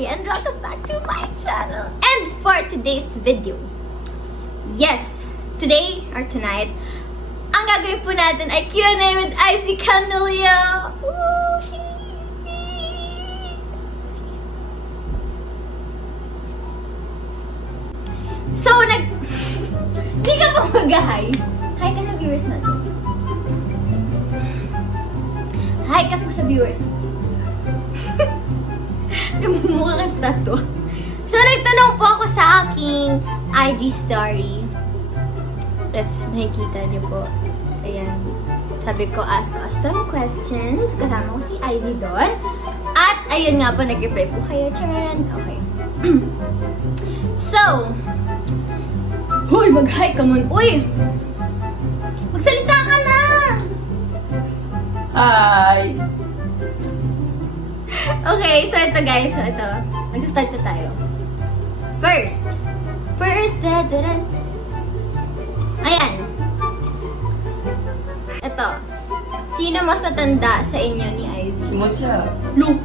Nikki and welcome back to my channel. And for today's video, yes, today or tonight, ang gagawin po natin ay Q&A with Izzy Candelia. So, di ka pa mag-hi. Hi ka sa viewers natin. Hi ka po sa viewers natin. Namumukha ka sa tattoo. So, nagtanong po ako sa aking IG story. If nakikita niyo po. Ayan. Sabi ko, ask us some questions. Kasama ko si Izzy doon. At, ayun nga po, nag-reply po kayo. Charan. Okay. So, huy, mag-hi ka man. Uy! Magsalita ka na! Hi! Okay, so ito guys, so ito. Mag-start na tayo. First, ayan. Ito. Sino mas matanda sa inyo ni Izzy? Si Mucha. Lu!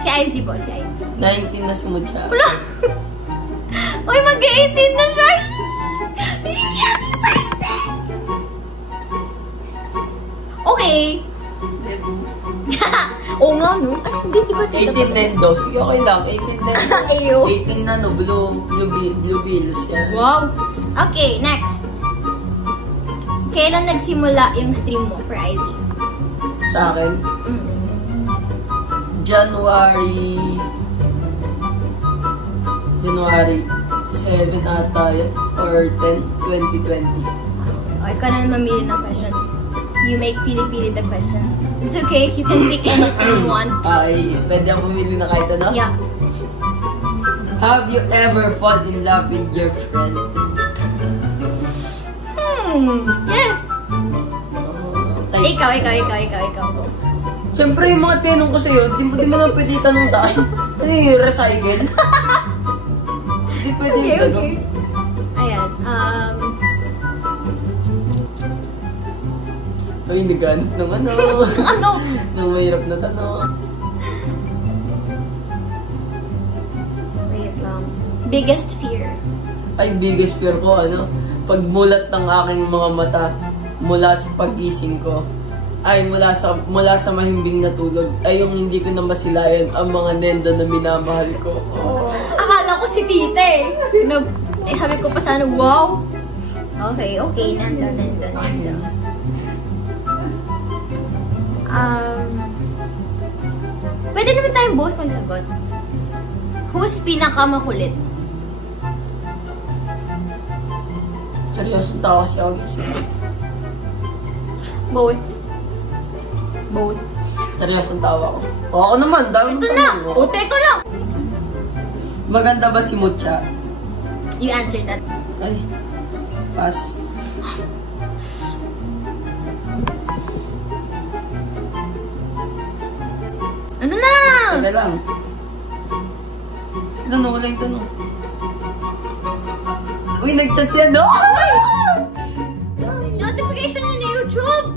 Si Izzy po, si Izzy. 19 na si Mucha. Wala! Uy, mag-18 na siya! Happy birthday! Okay. Oo nga, no? Ay, hindi, di ba? 18 din daw. Sige, okay lang. 18 din. Ayo. 18 na, no? Blue bills yan. Wow. Okay, next. Kailan nagsimula yung stream mo for Izzy? Sa akin? January 7 ata yun. Or 10, 2020. O, ikaw na mamili ng questions. You make pili-pili the questions. It's okay. You can pick anything you want. Ay, pwede ako pumili na kahit ano? Yeah. Have you ever fallen in love with your friend? Yes. Okay. Ikaw. Siyempre, yung mga tinong ko sa'yo, di mo lang pwede itanong sa akin. Ano yung recycle? Di pwede yung tanong. Ayan. Ay, naghanap ng ano. Ano? Nang mahirap na tanong. Wait lang. Biggest fear? Ay, biggest fear ko, ano? Pagmulat ng aking mga mata mula sa pag-gising ko. Ay, mula sa mahimbing na tulog. Ay, yung hindi ko na masilayan ang mga nendo na minamahal ko. Oh. Akala ko si tita eh. Sabi ko pa sana, wow. Okay. Nando. Pwede naman tayong both magsagot. Who's pinakamakulit? Seryoso tawa kasi ako gising. Both. Seryoso tawa ko. O, ako naman, dami Ito na! O, teka lang! Maganda ba si Mucha? You answered that. Ay, pass. Ano na? Teka lang. Wala yung tanong. Uy, nag-chat siya, no? Notification na ni YouTube!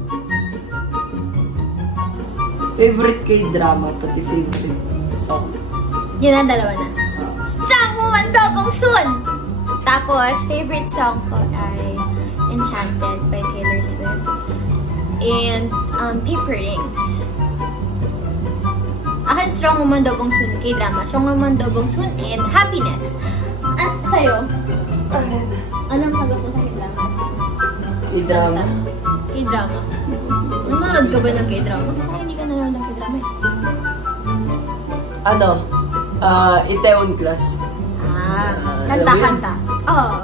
Favorite K-drama, pati favorite song. Yun ang dalawa na. Strong Woman Dobong Soon! Tapos, favorite song ko ay Enchanted by Taylor Swift. And, Paper Rings. Akin, Strong Woman Dobong Soon, K-drama. Strong Woman Dobong Soon and Happiness. At sa'yo? Anong sagot mo sa K-drama? K-drama? K-drama. Nanonood ka ba ng K-drama? Ay, hindi ka nanonood ng K-drama eh. Ano? Itaewon Class. Kanta. Oh.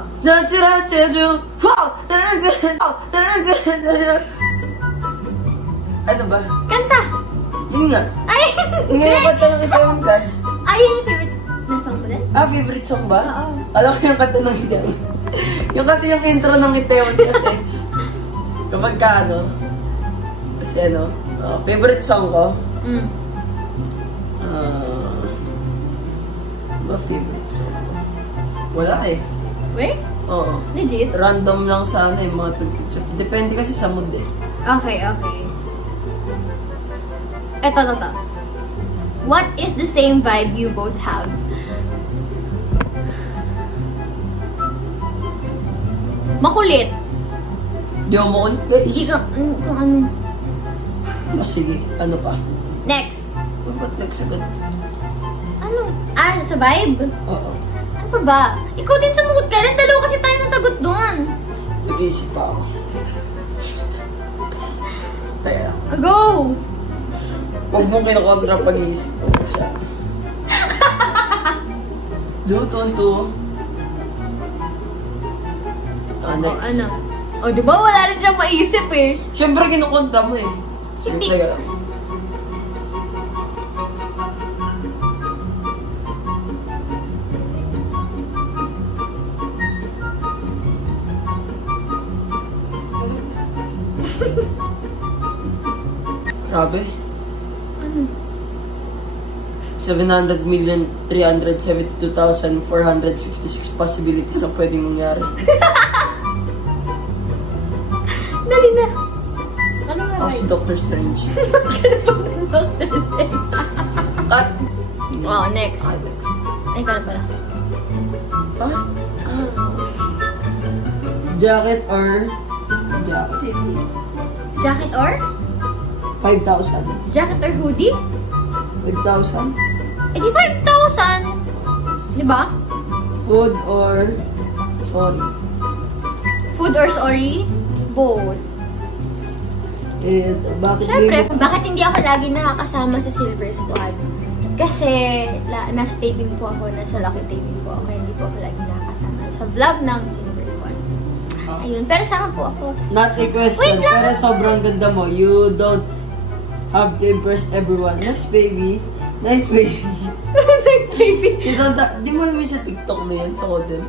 Ano ba? Kanta! Yun nga. Ay! Yun nga yung kanta ng Itaewon Class. Ay, yun yung favorite na song mo din? Favorite song ba? Oo. Alam ko yung kanta ng Itaewon. Yung kasi yung intro ng Itaewon kasi. Kapag ka kasi favorite song ko. Ba favorite song ko? Wala eh. Wait? Oo. Legit? Random lang sa mga tugtog. Depende kasi sa mood eh. Okay. Eto. What is the same vibe you both have? Makulit. Di ako makulit, guys. Hindi ka, kung ano. Ah, sige, ano pa? Next. Ba't nagsagot? Ano? Ah, sa vibe? Oo. Ano pa ba? Ikaw din sumugot ka rin. Dalawa kasi tayo sasagot doon. Nag-iisip pa ako. Kaya, Go! huwag mong kinakontra pag-iisip ko. Luto. Next. Ano? O, di ba wala rin siyang maisip eh. Siyempre, kinukontra mo eh. Hindi. Sige lang. Grabe. Ano? 700,372,456 possibilities ang pwedeng mangyari. Dali na. Ano nga Ako si Dr. Strange. Cut! Oh, next. Next. Ay, ikaw na pala. Jacket or... Jacket. Jacket or? 5,000. Jacket or hoodie? 5,000. Eh di 5,000. Di ba? Food or... Sorry. Food or sorry? Both. Bakit Siyempre, bakit hindi ako lagi nakakasama sa Silver Squad? Kasi nasa taping po ako, nasa Lucky taping po ako, hindi po ako lagi nakakasama sa vlog ng Silver Squad. Ayun, pero sama po ako. Not a question, pero sobrang ganda mo. You don't have to impress everyone. Nice baby. Nice baby. Nice baby. You don't di mo naman sa TikTok na yan sa hotel.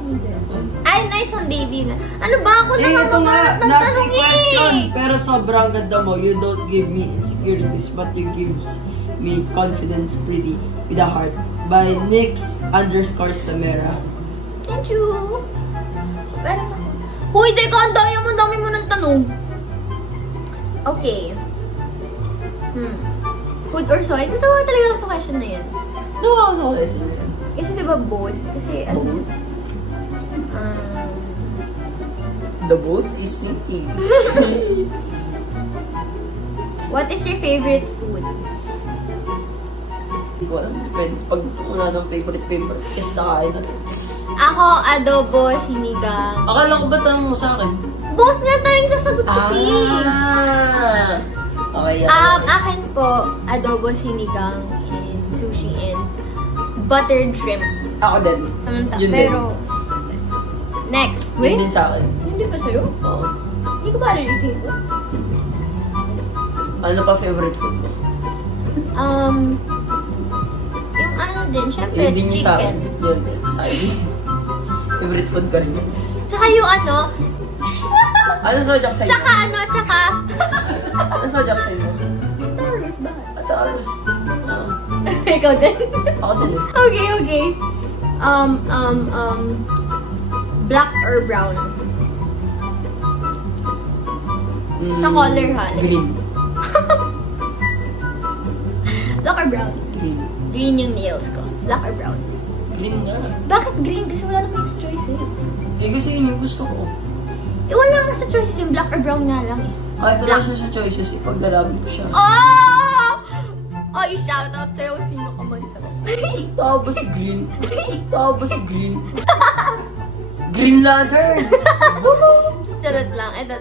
Ay, nice one, baby. Ano ba ako naman Ito nga, ng not a tanong question, eh? pero sobrang ganda mo. You don't give me insecurities, but you gives me confidence pretty with a heart. By Nix_Samera. Thank you. Pero ako. Huy, teka, ang dami mo ng tanong. Okay. Food or soy? Natawa talaga ako sa question na yan. Nawa ako sa question na yan. Kasi diba both? Kasi ano? The both is sinking. What is your favorite food? Hindi ko alam. Depende. Pag gusto mo na ng favorite. Kasi nakain na. Ako, adobo, sinigang. Akala ko ba tanong mo sa akin? Boss nga tayong sasagot kasi. Okay, Akin po, adobo, sinigang, and sushi, and buttered shrimp. Ako din. Samantha. Yun Pero, next. Yun din sa akin. Yun din ba sa'yo? Oo. Hindi ko ba already favorite? Ano pa favorite food mo? Yung ano din, syempre, Yun din yung sa akin. chicken. Yun din. Sa akin. Favorite food ka rin yun. Tsaka yung ano, Ano sojak sa'yo? tsaka, Ano sojak sa'yo? Taurus ba? Taurus. Ikaw din? Ako din. Okay. Black or brown? Sa color ha? Green. Black or brown? Green. Green yung nails ko. Black or brown? Green nga. Bakit green? Kasi wala naman sa choices. Kasi yun yung gusto ko. Wala nga sa choices yung black or brown nga lang eh. Kahit wala siya sa choices, ipaggalaban ko siya. Oh! Ay, shoutout sa'yo. Sino ka man sa Tao ba si Green? Green Lantern! Charot lang. Ito.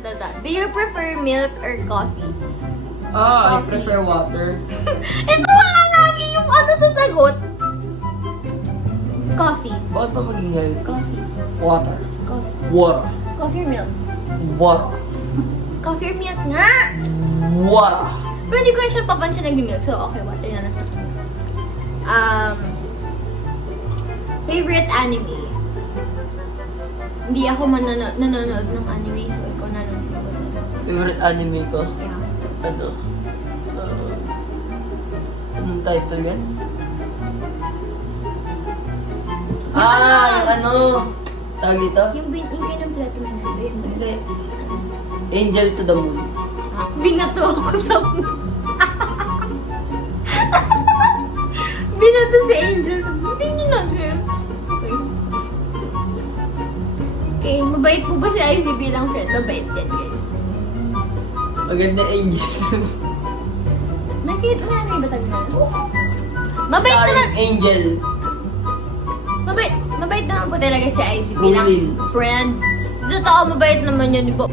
Do you prefer milk or coffee? I Coffee. prefer water. Ito wala lagi yung ano sa sagot. Coffee. Bakit ba maging ngayon? Coffee. Water. Coffee. Water. Coffee or milk? Water. Coffee or milk nga! Water. Pero hindi ko rin siya papansin nag-milk. So, okay, water na lang sa kanya. Favorite anime? Hindi ako nanonood ng anime, so ikaw na lang nanonood. Favorite anime ko? Yeah. Ano? Anong title yan? Yung ano? Tawag dito? Yung kinampleto mo na ito, yun. Hindi. Angel to the Moon. Binato ako sa Binato si Angel. Hindi niyo na, guys. Okay, mabait po ba si IZ bilang friend? Mabait yan, guys. Maganda Angel. Nakita mo na yung batag na. Mabait Starring naman. Angel. Mabait naman po talaga si IZ bilang friend. Totoo, mabait naman yun, di ba?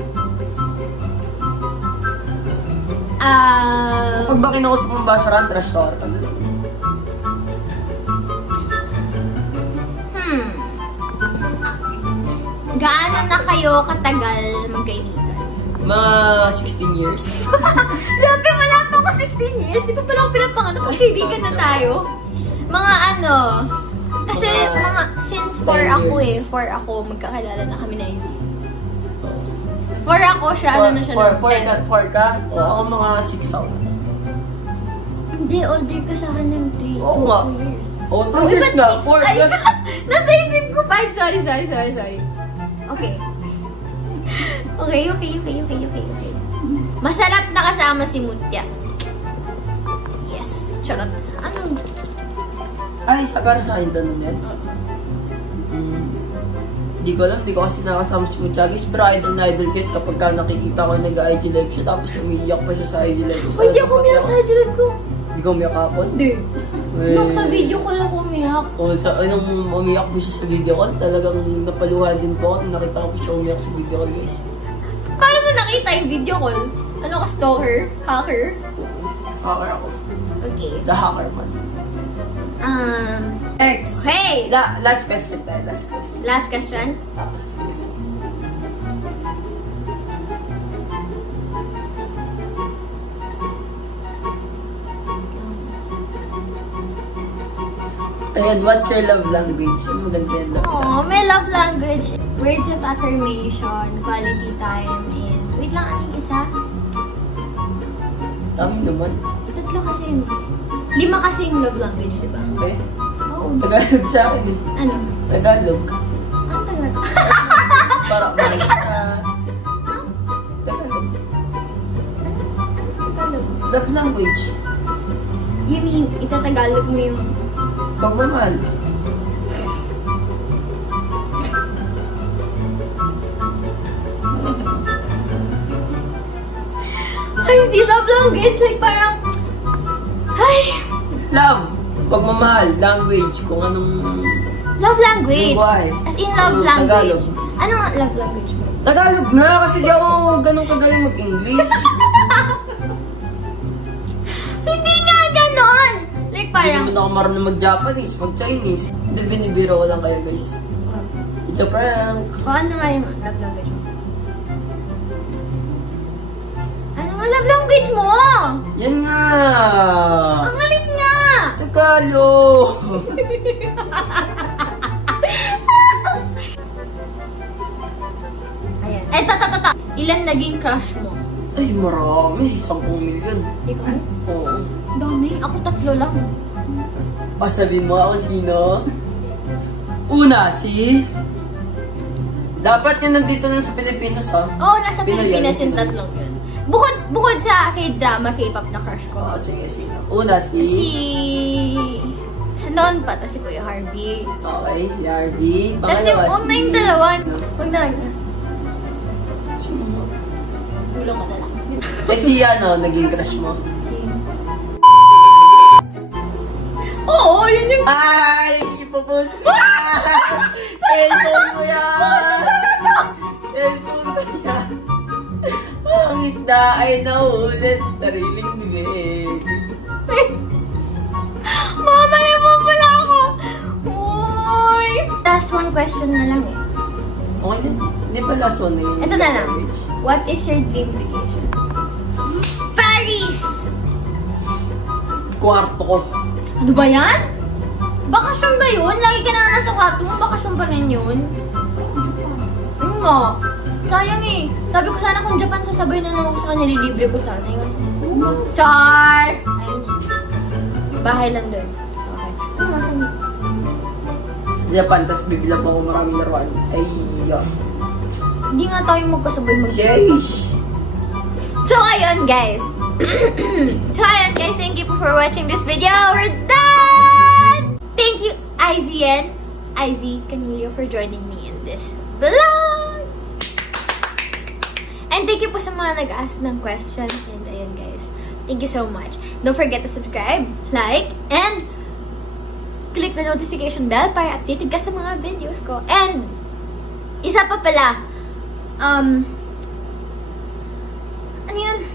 Pag ba kinausap mong basaran, trash talk ka doon. Gaano na kayo katagal magkaibigan? Mga 16 years. Sabi, wala pa ako 16 years. Di pa pala ako pinapanganak. Magkaibigan na tayo. Mga ano, kasi mga since 4 ako eh. 4 ako, magkakilala na kami na IZ. 4 ako siya, ano na siya ng 10. 4 ka? O, ako mga 6 ako. Hindi, older ka sa akin ng 3 Oo nga. 2 years. Oh, 2 years na. 4 Ay, plus. nasa isip ko 5. Sorry. Okay. Okay. Masarap na kasama si Mutya. Yes. Charot. Ano? Ay, para sa akin tanong yan. Hindi ko alam, hindi ko kasi nakasama si Muchagis, pero idol na idol kit kapag ka nakikita ko nag-IG live siya, tapos umiiyak pa siya sa IG live. Uy, di ako umiyak sa IG live ko. Hindi ka umiyak kapon? Hindi. Nung sa video ko lang umiyak. O, nung umiyak po siya sa video call, talagang napaluhan din po ako nung nakita ko siya umiyak sa video call, guys. Paano mo nakita yung video call? Ano ka, stalker? Hacker? Hacker ako. Okay. The hacker man. Next! Hey! Last question tayo, last question. Last question? Sige. Ayan, what's your love language? Ano maganda yung love language? Oh, may love language. Words of affirmation, quality time, and... Wait lang, anong isa? Dami naman. 3 kasi yun. 5 kasi yung love language, di ba? Okay? Oo. Tagalog sa akin eh. Ano? Tagalog. Ano Tagalog? Para Tagalog. Tagalog. Love language. You mean, itatagalog mo yung... Pagmamahal. Ay, si love language, like parang... Ay! Love. Pagmamahal. Language. Kung anong... Love language. Lingwahe. As in love Tagalog. language. Ano nga love language mo? Tagalog na kasi di ako ganun kagaling mag-English. Hindi nga ganon! Like Hindi parang... naman ako marunong mag-Japanese, mag-Chinese. Hindi, binibiro ko lang kayo, guys. It's a prank. O ano nga yung love language mo? Ano nga love language mo? Yan nga! Ang galing nga! Tagalog! Ayan. Eh, ilan naging crush mo? Ay, marami. 10 milyon. Ikaw? Oo. Dami. Ako 3 lang. Sabihin mo ako sino? Una, si... Dapat yun nandito lang sa Pilipinas, ha? Oo, nasa Pinoy Pilipinas yan, yung Pinoy. 3 yun. Bukod sa K-drama, K-pop na crush ko. Sige, sino? Una, si... Sa noon pa, tapos si Kuya Harvey. Okay, si Harvey. Tapos yung huwag na yung dalawa. Huwag na lang. Tulong ka na lang. Eh, si ano, naging crush mo? Si... Oo, yun yung... Ay! Ipopost ko! Cellphone mo yan! Cellphone mo yan! Ang isda ay nahuli sa sariling bibig. Mama, namumula ako! Uy! Last one question na lang eh. Okay din. Hindi pa last one na yun. Ito na lang. What is your dream vacation? Paris! Kwarto ko. Ano ba yan? Bakasyon ba yun? Lagi ka na nasa kwarto mo, bakasyon pa rin yun? Ano nga? Sayang eh. Sabi ko sana kung Japan, sasabay na lang ako sa kanya, lilibre ko sana. Char! Ayun yun. Bahay lang doon. Okay. Ano nga sa Japan, tapos bibilang ako maraming laruan. Ay, Hindi nga tayo magkasabay sheesh! So, ayun guys. Thank you for watching this video. We're done! Izzy and Izzy Canillo for joining me in this vlog. And thank you po sa mga nag-ask ng questions. And ayun guys, thank you so much. Don't forget to subscribe, like, and click the notification bell para updated ka sa mga videos ko. And isa pa pala, ano yun?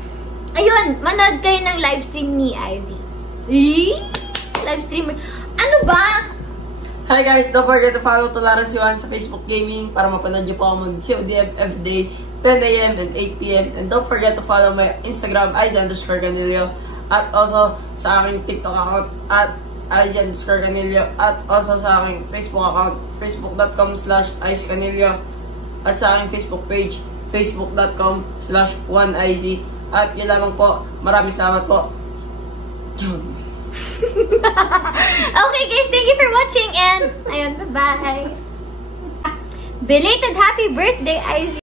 Ayun, manood kayo ng live stream ni Izzy. Live streamer. Ano ba? Hi guys, don't forget to follow Tularan Siwan sa Facebook Gaming para mapanood niyo po ako mag-CODM everyday 10 AM and 8 PM. And don't forget to follow my Instagram, Izzy_Canillo. At also sa aking TikTok account at Izzy_Canillo. At also sa aking Facebook account, facebook.com/IzCanillo. At sa aking Facebook page, facebook.com/1Izzy. At yun lamang po. Maraming salamat po. Okay guys, thank you for watching and ayun, bye-bye. Belated happy birthday, Izzy!